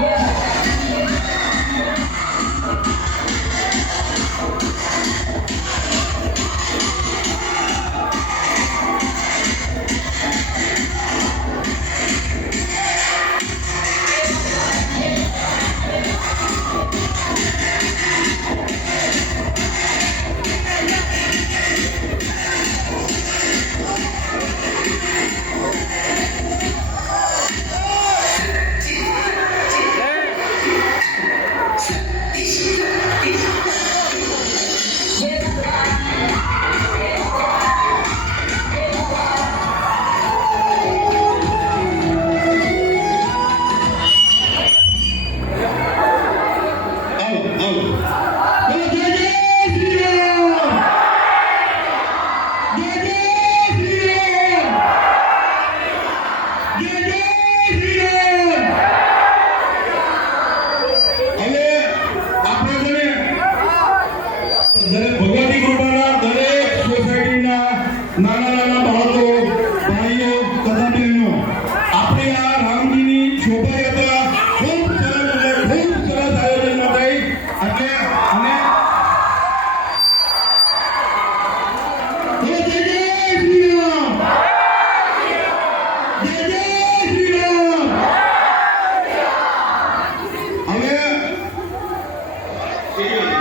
Yeah. Yeah! தெரியும்